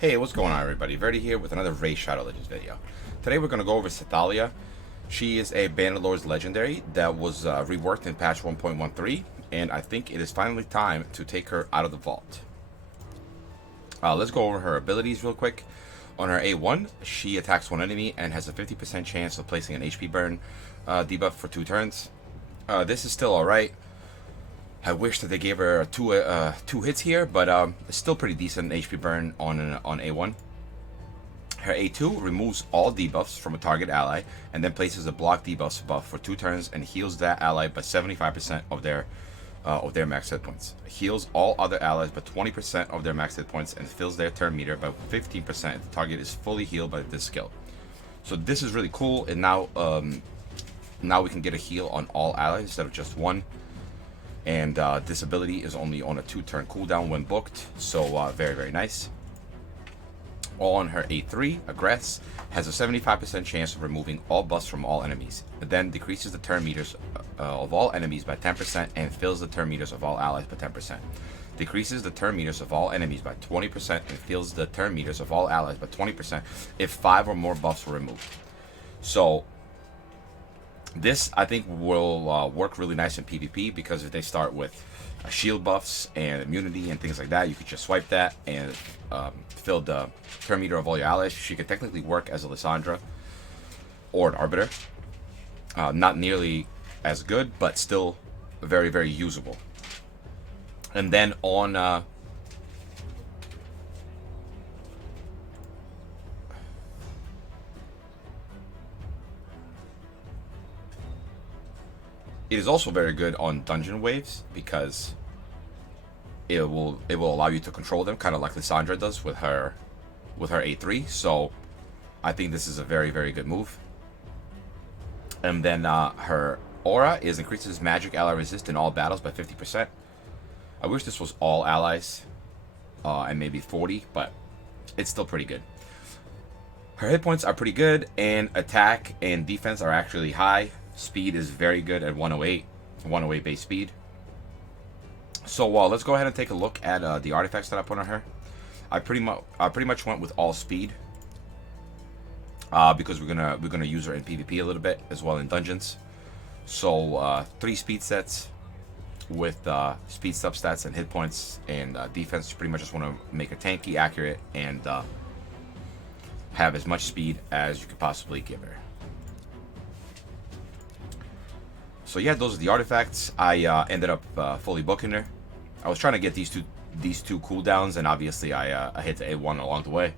Hey, what's going on, everybody? Verdi here with another Raid Shadow Legends video. Today we're going to go over Sethallia. She is a Bannerlord's legendary that was reworked in patch 1.13, and I think it is finally time to take her out of the vault. Let's go over her abilities real quick. On her A1, she attacks one enemy and has a 50% chance of placing an HP burn debuff for 2 turns. This is still alright. I wish that they gave her two hits here, but it's still pretty decent HP burn on A1. Her A2 removes all debuffs from a target ally and then places a block debuffs buff for 2 turns and heals that ally by 75% of their max hit points. Heals all other allies by 20% of their max hit points and fills their turn meter by 15% if the target is fully healed by this skill. So this is really cool, and now we can get a heal on all allies instead of just one. And this ability is only on a 2-turn cooldown when booked, so very, very nice. On her A3, Aggress has a 75% chance of removing all buffs from all enemies. It then decreases the turn meters of all enemies by 10% and fills the turn meters of all allies by 10%. Decreases the turn meters of all enemies by 20% and fills the turn meters of all allies by 20% if 5 or more buffs were removed. So this, I think, will work really nice in PvP, because if they start with shield buffs and immunity and things like that, you could just swipe that and fill the turn meter of all your allies. She could technically work as a Lysandra or an Arbiter. Not nearly as good, but still very, very usable. And then on it is also very good on dungeon waves, because it will allow you to control them, kind of like Lysandra does with her A3. So I think this is a very, very good move. And then her aura increases magic ally resist in all battles by 50%. I wish this was all allies and maybe 40, but it's still pretty good. Her hit points are pretty good, and attack and defense are actually high. Speed is very good at 108 base speed. So let's go ahead and take a look at the artifacts that I put on her. I pretty much went with all speed because we're gonna use her in PvP a little bit as well in dungeons. So 3 speed sets with speed substats and hit points and defense. You pretty much just want to make her tanky, accurate, and have as much speed as you could possibly give her. So yeah, those are the artifacts. I ended up fully booking her. I was trying to get these two cooldowns, and obviously I hit the A1 along the way.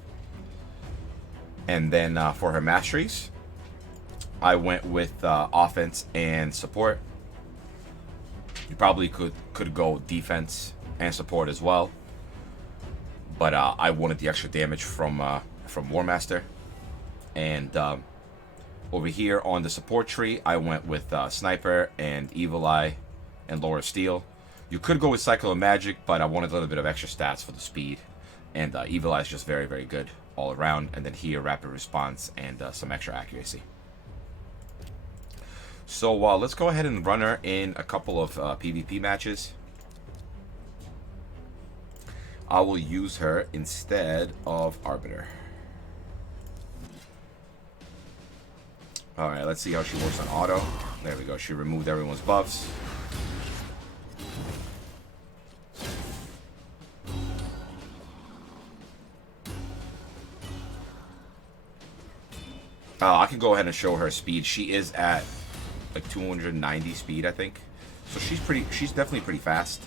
And then for her masteries, I went with offense and support. You probably could go defense and support as well, but I wanted the extra damage from War Master. And over here on the support tree, I went with Sniper and Evil Eye and Lore of Steel. You could go with Cycle of Magic, but I wanted a little bit of extra stats for the speed. And Evil Eye is just very, very good all around. And then here, Rapid Response and some extra accuracy. So let's go ahead and run her in a couple of PvP matches. I will use her instead of Arbiter. Alright, let's see how she works on auto. There we go. She removed everyone's buffs. I can go ahead and show her speed. She is at like 290 speed, I think. So she's definitely pretty fast.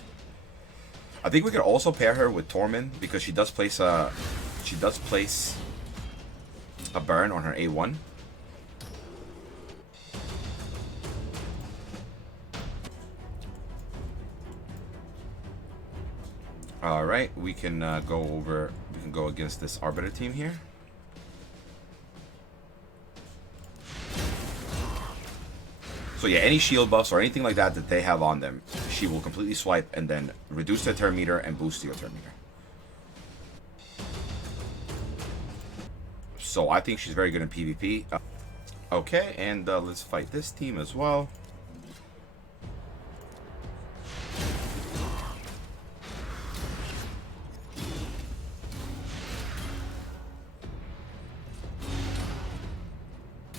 I think we could also pair her with Tormund, because she does place a burn on her A1. Alright, we can go against this Arbiter team here. So yeah, any shield buffs or anything like that they have on them, she will completely swipe and then reduce their turn meter and boost your turn meter. So I think she's very good in PvP. Okay, and let's fight this team as well.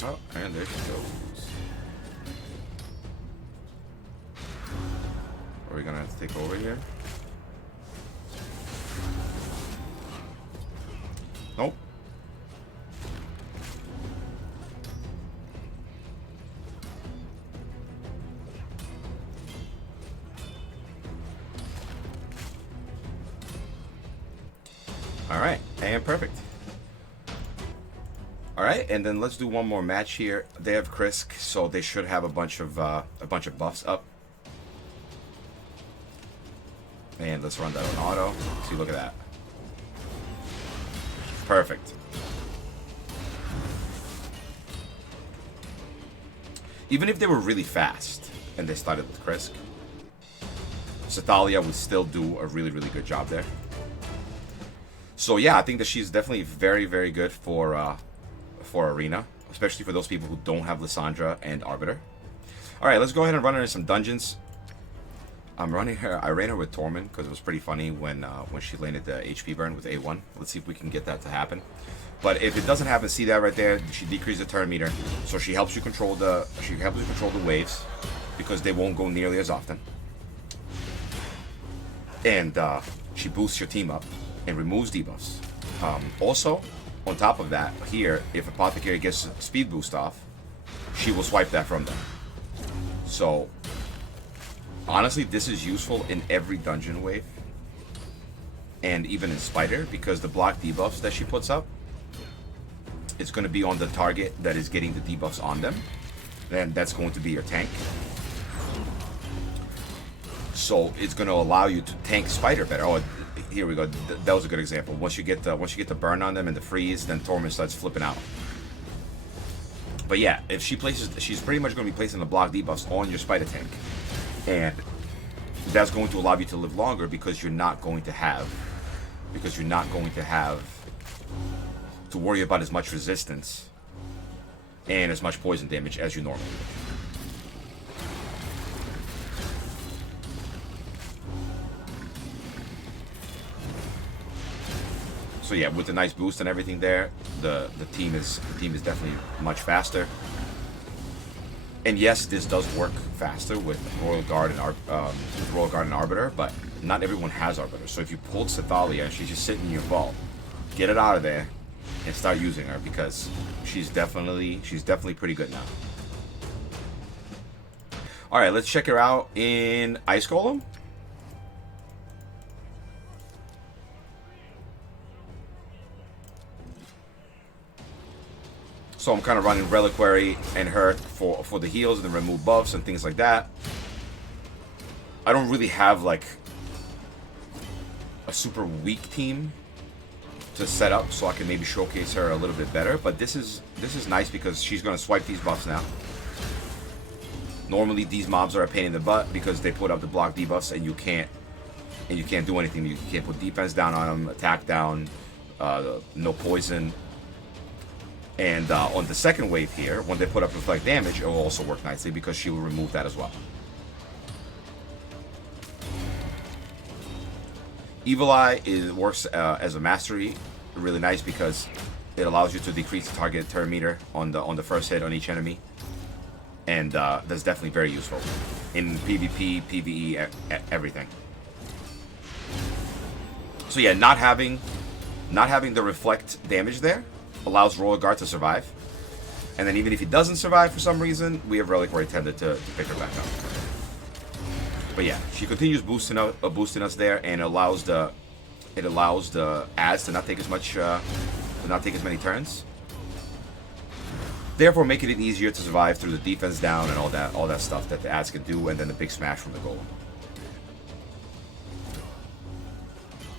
Oh, and there she goes. Are we gonna have to take over here? Nope. Alright, and perfect. Alright, and then let's do one more match here. They have Krisk, so they should have a bunch of buffs up. And let's run that on auto. See, look at that. Perfect. Even if they were really fast and they started with Krisk, Sethallia would still do a really, really good job there. So yeah, I think that she's definitely very, very good for Arena, especially for those people who don't have Lissandra and Arbiter. All right, let's go ahead and run her in some dungeons. I'm running her. I ran her with Torment because it was pretty funny when she landed the HP burn with A1. Let's see if we can get that to happen. But if it doesn't happen, see that right there? She decreased the turn meter, so she helps you control the waves because they won't go nearly as often. And she boosts your team up and removes debuffs. Also, on top of that, here, if Apothecary gets a speed boost off, she will swipe that from them. So, honestly, this is useful in every dungeon wave. And even in Spider, because the block debuffs that she puts up, it's going to be on the target that is getting the debuffs on them. And that's going to be your tank. So, it's going to allow you to tank Spider better. Oh, here we go. That was a good example. Once you get the burn on them and the freeze, then Torment starts flipping out. But yeah, if she places, she's pretty much going to be placing the block debuffs on your Spider tank, and that's going to allow you to live longer because you're not going to have to worry about as much resistance and as much poison damage as you normally would. So yeah, with the nice boost and everything there, the team is definitely much faster. And yes, this does work faster with Royal Guard and Arbiter, but not everyone has Arbiter. So if you pulled Sethallia and she's just sitting in your vault, get it out of there and start using her because she's definitely pretty good now. All right, let's check her out in Ice Golem. So I'm kind of running Reliquary and her for the heals and the remove buffs and things like that. I don't really have like a super weak team to set up, so I can maybe showcase her a little bit better. But this is nice because she's going to swipe these buffs now. Normally these mobs are a pain in the butt because they put up the block debuffs and you can't do anything. You can't put defense down on them, attack down, no poison. And on the second wave here, when they put up reflect damage, it will also work nicely because she will remove that as well. Evil Eye works as a mastery really nice because it allows you to decrease the target turn meter on the first hit on each enemy, and that's definitely very useful in PvP, PvE, everything. So yeah, not having the reflect damage there allows Royal Guard to survive. And then even if he doesn't survive for some reason, we have Reliquary tended to pick her back up. But yeah, she continues boosting us there, and it allows the ads to not take as many turns. Therefore making it easier to survive through the defense down and all that stuff that the ads can do, and then the big smash from the Golem.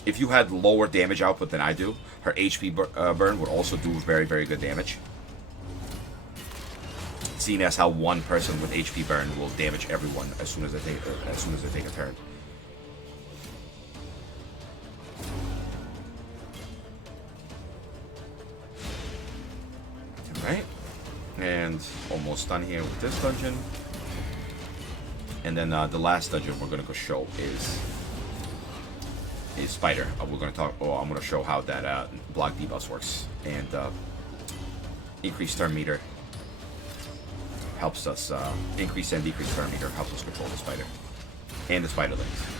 If you had lower damage output than I do, her HP burn would also do very, very good damage. Seeing as how one person with HP burn will damage everyone as soon as they take a turn. All right, and almost done here with this dungeon. And then the last dungeon we're gonna go show is Spider. We're going to talk. Oh, I'm going to show how that block debuffs works and increase turn meter helps us increase and decrease turn meter, helps us control the spider and the spiderlings.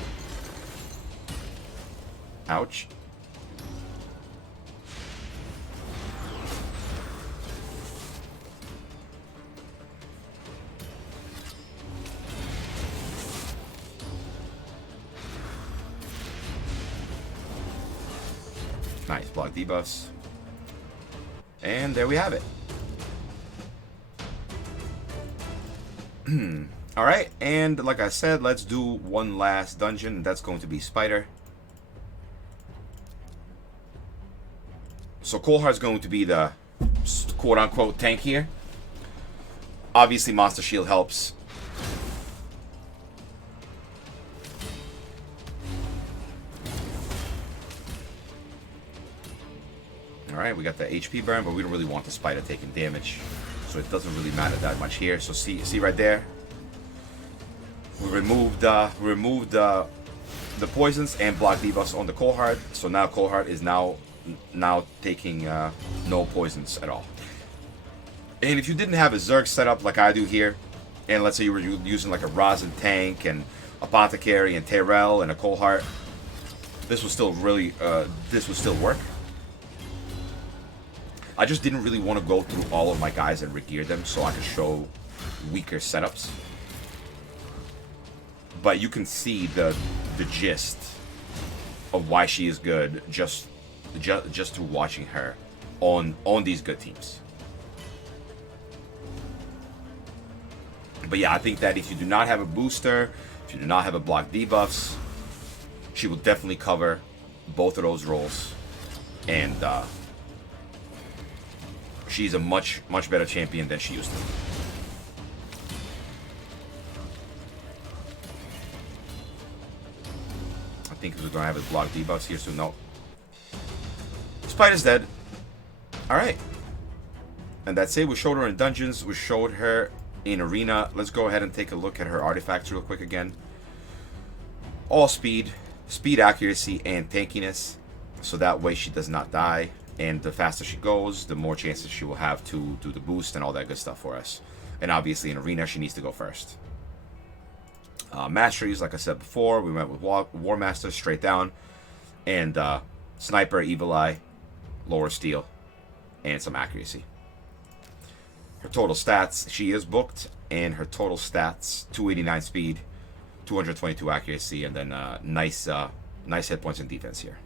Ouch. Nice, block debuffs. And there we have it. Alright, and like I said, let's do one last dungeon. That's going to be Spider. So Coldheart's going to be the quote-unquote tank here. Obviously, Monster Shield helps. Alright, we got the HP burn, but we don't really want the spider taking damage. So it doesn't really matter that much here. So see right there? We removed the poisons and block debuffs on the Coldheart. So now Coldheart is now taking no poisons at all. And if you didn't have a Zerg set up like I do here, and let's say you were using like a Rosin tank and Apothecary and Tyrell and a Coldheart, this would still really this would still work. I just didn't really want to go through all of my guys and regear them so I could show weaker setups. But you can see the gist of why she is good just through watching her on these good teams. But yeah, I think that if you do not have a booster, if you do not have a block debuffs, she will definitely cover both of those roles. And she's a much better champion than she used to be. I think we're gonna have his block debuffs here soon. No. Spider's dead. Alright. And that's it. We showed her in dungeons. We showed her in arena. Let's go ahead and take a look at her artifacts real quick again. All speed, accuracy, and tankiness. So that way she does not die. And the faster she goes, the more chances she will have to do the boost and all that good stuff for us. And obviously in arena, she needs to go first. Masteries, like I said before, we went with War Master straight down. And Sniper, Evil Eye, Lower Steel, and some accuracy. Her total stats, she is booked. And her total stats, 289 speed, 222 accuracy, and then nice hit points and defense here.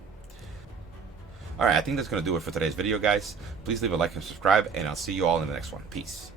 Alright, I think that's going to do it for today's video, guys. Please leave a like and subscribe, and I'll see you all in the next one. Peace.